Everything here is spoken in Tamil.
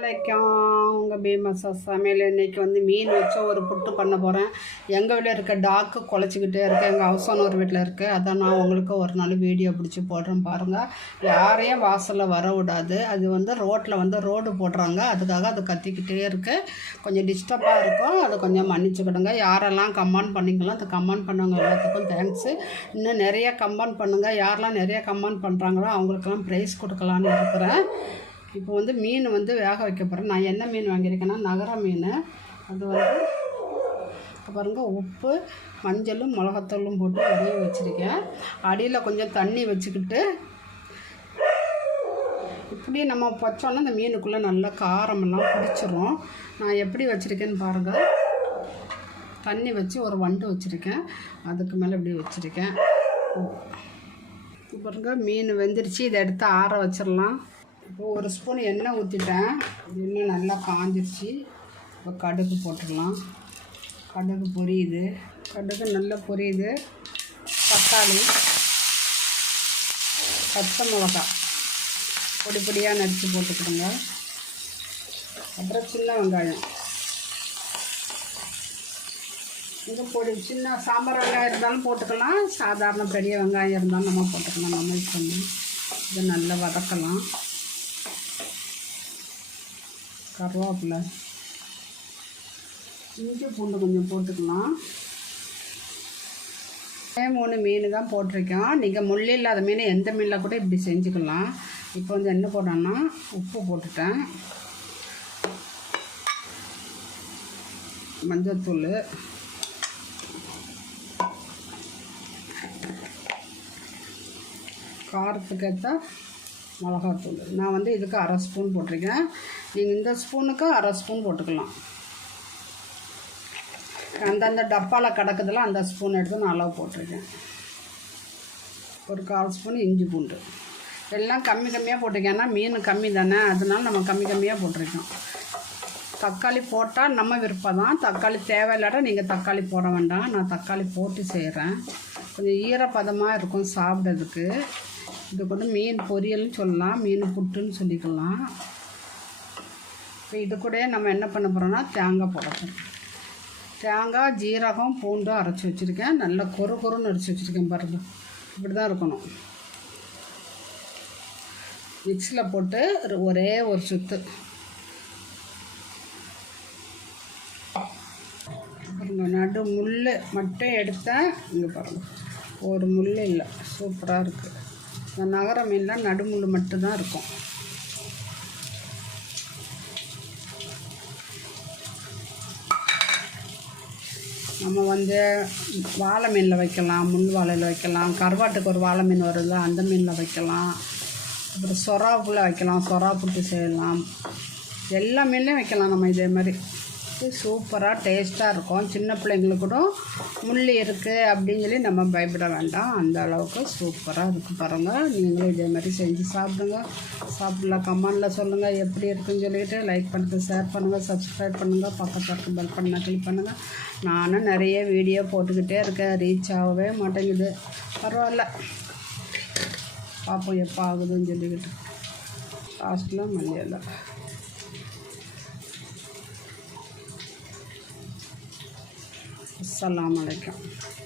வணக்கம் உங்கள் பீமசா சமையல் இன்னைக்கு வந்து மீன் வச்சு ஒரு புட்டு பண்ண போகிறேன் எங்கள் வீட்டில் இருக்க டாக்கு குலைச்சிக்கிட்டே இருக்கு. எங்கள் ஹவுஸ் ஓனர் வீட்டில் இருக்குது அதான் நான் உங்களுக்கு ஒரு நாள் வீடியோ பிடிச்சி போடுறேன் பாருங்கள் யாரையும் வாசலில் வர விடாது. அது வந்து ரோட்டில் வந்து ரோடு போடுறாங்க. அதுக்காக அது கத்திக்கிட்டே இருக்கு. கொஞ்சம் டிஸ்டர்பாக இருக்கும். அதை கொஞ்சம் மன்னிச்சுக்கிடுங்க. யாரெல்லாம் கமெண்ட் பண்ணிக்கலாம் அந்த கமெண்ட் பண்ணவங்க எல்லாத்துக்கும் தேங்க்ஸு. இன்னும் நிறைய கமெண்ட் பண்ணுங்கள் யாரெல்லாம் நிறைய கமெண்ட் பண்ணுறாங்களோ அவங்களுக்கெல்லாம் ப்ரைஸ் கொடுக்கலான்னு இருக்கிறேன். இப்போ வந்து மீன் வந்து வேக வைக்க போகிறேன் நான் என்ன மீன் வாங்கியிருக்கேன்னா நகர மீன். அது வந்து பாருங்க உப்பு மஞ்சளும் மிளகாத்தூளும் போட்டு வரைய வச்சுருக்கேன். அடியில் கொஞ்சம் தண்ணி வச்சுக்கிட்டு இப்படி நம்ம வச்சோன்னா இந்த மீனுக்குள்ளே நல்லா காரமெல்லாம் பிடிச்சிரும். நான் எப்படி வச்சுருக்கேன்னு பாருங்கள் தண்ணி வச்சு ஒரு வண்டு வச்சுருக்கேன். அதுக்கு மேலே இப்படி வச்சுருக்கேன். இப்போ பாருங்க மீன் வெந்துருச்சு. இதை எடுத்து ஆற வச்சிடலாம். இப்போ ஒரு ஸ்பூன் எண்ணெய் ஊற்றிட்டேன் எண்ணெய் நல்லா காஞ்சிருச்சு. இப்போ கடுகு போட்டுடலாம். கடுகு பொரியுது. கடுகு நல்லா பொரியுது. தக்காளி பச்சை மிளகா. பொடி பொடியாக நடித்து போட்டுக்கிடுங்க. அப்புறம் சின்ன வெங்காயம். இது பொடி சின்ன சாம்பார் வெங்காயம் இருந்தாலும் போட்டுக்கலாம். சாதாரண பெரிய வெங்காயம் இருந்தாலும் நம்ம போட்டுக்கலாம். நம்ம இது பண்ணி இதை நல்லா வதக்கலாம். கருவேப்பிலை. இஞ்சி பூண்டு கொஞ்சம் போட்டுக்கலாம். மூணு மீன் தான் போட்டிருக்கோம். நீங்கள் முள் இல்லாத மீன் எந்த மீனில் கூட இப்படி செஞ்சுக்கலாம். இப்போ வந்து என்ன போட்டோன்னா உப்பு போட்டுட்டேன். மஞ்சத்தூள். காரத்துக்கு ஏற்ற மிளகாத்தூள் நான் வந்து இதுக்கு அரை ஸ்பூன் போட்டிருக்கேன். நீங்கள் இந்த ஸ்பூனுக்கு அரை ஸ்பூன் போட்டுக்கலாம். அந்தந்த டப்பாவில் கிடக்குதுல அந்த ஸ்பூன் எடுத்து நான் அளவு போட்டிருக்கேன். ஒரு கால் ஸ்பூன் இஞ்சி பூண்டு. எல்லாம் கம்மி கம்மியாக போட்டிருக்கேன்னா மீன் கம்மி தானே. அதனால நம்ம கம்மி கம்மியாக போட்டிருக்கோம். தக்காளி போட்டால் நம்ம விருப்பம் தான். தக்காளி தேவையில்லாட்டா நீங்கள் தக்காளி போட வேண்டாம். நான் தக்காளி போட்டு செய்கிறேன் கொஞ்சம் ஈரப்பதமாக இருக்கும் சாப்பிட்றதுக்கு. இது கூட மீன் பொரியல்னு சொல்லலாம் மீன் புட்டுன்னு சொல்லிக்கலாம். இப்போ இது கூட நம்ம என்ன பண்ண போகிறோம்னா தேங்காய் போடணும் தேங்காய் ஜீரகம் பூண்டும் அரைச்சி வச்சுருக்கேன். நல்லா கொரு கொருன்னு அரைச்சி வச்சுருக்கேன் பாருங்க. இப்படி தான் இருக்கணும். மிக்ஸியில் போட்டு ஒரே ஒரு சுத்து. பாருங்க நடு முள் மட்டும் எடுத்தேன் இங்கே பாருங்க. ஒரு முள் இல்லை. சூப்பராக இருக்குது இந்த நகர மீன்லாம் நடுமுள் மட்டும்தான் இருக்கும். நம்ம வந்து வாழை மீனில் வைக்கலாம் முள் வாழையில் வைக்கலாம் கருவாட்டுக்கு ஒரு வாழை மீன் வருது அந்த மீனில் வைக்கலாம். அப்புறம் சொராப்புல வைக்கலாம் சொரா புட்டு செய்யலாம். எல்லா மீன்லேயும் வைக்கலாம் நம்ம இதே மாதிரி. சூப்பராக டேஸ்ட்டாக இருக்கும். சின்ன பிள்ளைங்களுக்கு கூட முள் இருக்குது அப்படின்னு சொல்லி நம்ம பயப்பட வேண்டாம். அந்த அளவுக்கு சூப்பராக இருக்குது பாருங்கள் நீங்களும் இதே மாதிரி செஞ்சு சாப்பிடுங்க. சாப்பிடலாம் கமெண்டில் சொல்லுங்கள் எப்படி இருக்குன்னு சொல்லிட்டு லைக் பண்ணுங்கள் ஷேர் பண்ணுங்கள் சப்ஸ்கிரைப் பண்ணுங்கள் பக்கத்தில் இருக்க பெல் பண்ண கிளிக் பண்ணுங்கள் நானும் நிறைய வீடியோ போட்டுக்கிட்டே இருக்கேன். ரீச் ஆகவே மாட்டேங்குது. பரவாயில்ல. பார்ப்போம் எப்போ ஆகுதுன்னு சொல்லிக்கிட்டு. லாஸ்ட்டில் மல்லியெல்லாம் असलकम